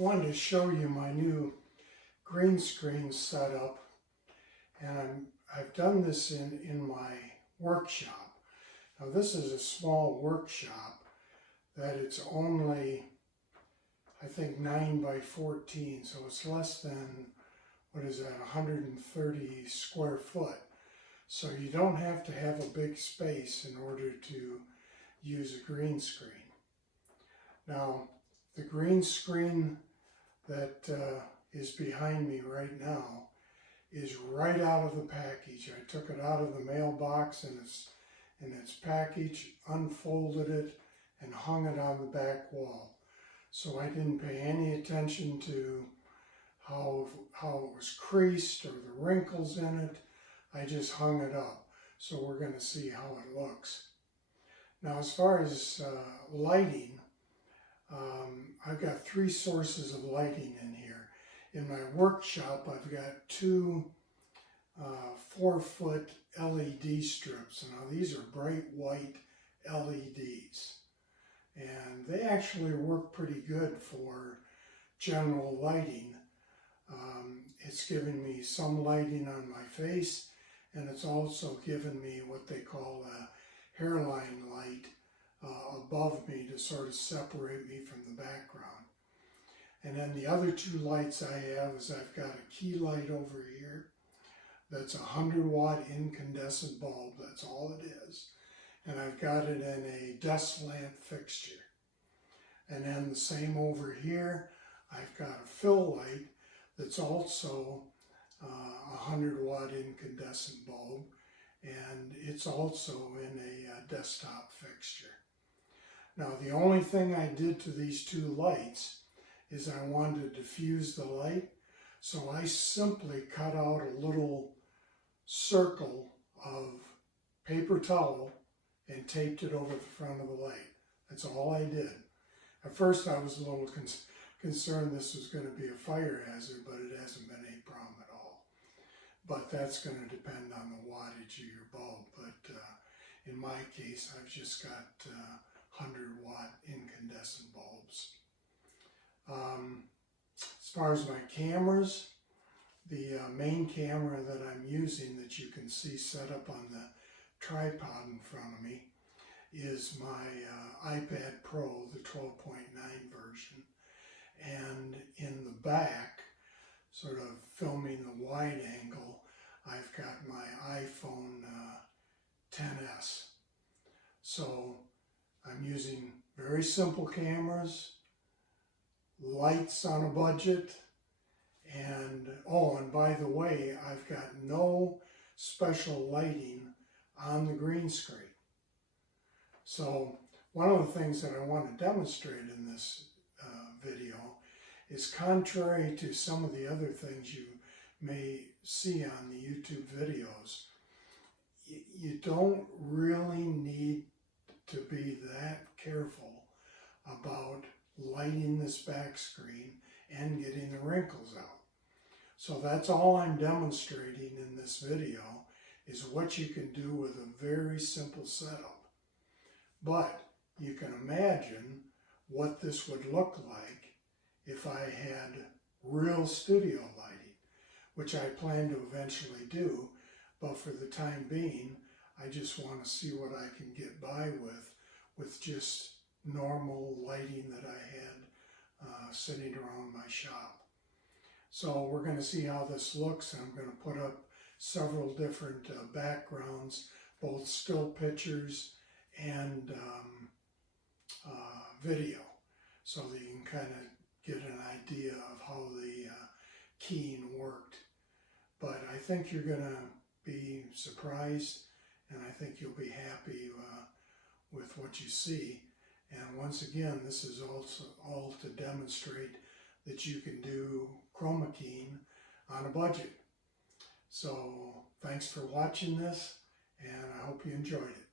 wanted to show you my new green screen setup, and I've done this in my workshop. Now this is a small workshop that it's only, I think, 9 by 14, so it's less than, what is that, 130 square foot. So you don't have to have a big space in order to use a green screen. Now, the green screen that is behind me right now is right out of the package. I took it out of the mailbox in its package, unfolded it, and hung it on the back wall. So I didn't pay any attention to how it was creased or the wrinkles in it. I just hung it up. So we're going to see how it looks. Now, as far as lighting, I've got 3 sources of lighting in here. In my workshop, I've got 2 4-foot LED strips. Now these are bright white LEDs, and they actually work pretty good for general lighting. It's given me some lighting on my face, and it's also given me what they call a hairline light above me to sort of separate me from the background. And then the other 2 lights I have is I've got a key light over here that's a 100-watt incandescent bulb. That's all it is. And I've got it in a desk lamp fixture. And then the same over here, I've got a fill light that's also a 100-watt incandescent bulb, and it's also in a desktop fixture. Now, the only thing I did to these 2 lights is I wanted to diffuse the light, so I simply cut out a little circle of paper towel and taped it over the front of the light. That's all I did. At first I was a little concerned this was going to be a fire hazard, but it hasn't been a problem at all. But that's going to depend on the wattage of your bulb. But in my case, I've just got 100-watt incandescent bulbs. As far as my cameras, the main camera that I'm using that you can see set up on the tripod in front of me is my iPad Pro, the 12.9 version. And in the back, sort of filming the wide angle, I've got my iPhone XS. So I'm using very simple cameras, lights on a budget, and by the way, I've got no special lighting on the green screen. So one of the things that I want to demonstrate in this video is, contrary to some of the other things you may see on the YouTube videos, you don't really need to be that careful about lighting this back screen and getting the wrinkles out. So that's all I'm demonstrating in this video, is what you can do with a very simple setup. But you can imagine what this would look like if I had real studio lighting, which I plan to eventually do, but for the time being, I just want to see what I can get by with just normal lighting that I had sitting around my shop. So we're going to see how this looks, and I'm going to put up several different backgrounds, both still pictures and video, so that you can kind of get an idea of how the keying worked. But I think you're going to be surprised, and I think you'll be happy with what you see. And once again, this is also all to demonstrate that you can do chroma keying on a budget. So thanks for watching this, and I hope you enjoyed it.